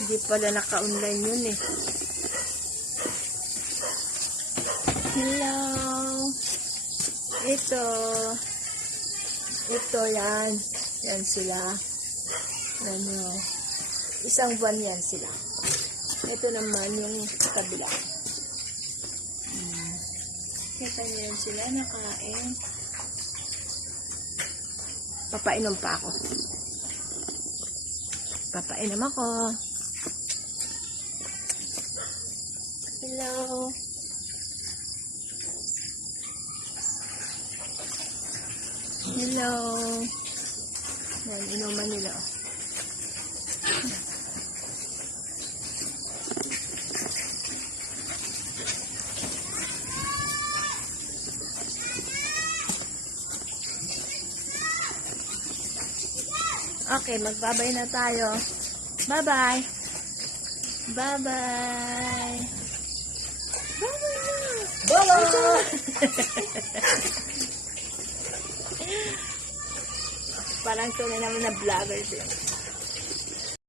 Hindi pala naka-online yun eh. Hello. Ito yan. Yan sila. Ano. Isang buwan yan sila. Ito naman yung kabila. Kita niyo yan sila nakain. Papainom pa ako. Papainom ako. Hello. Hello. Yan, inuman nila. Okay, magbabay na tayo. Bye-bye. Bye-bye. Bye-bye. Parang tunay naman na vlogger din.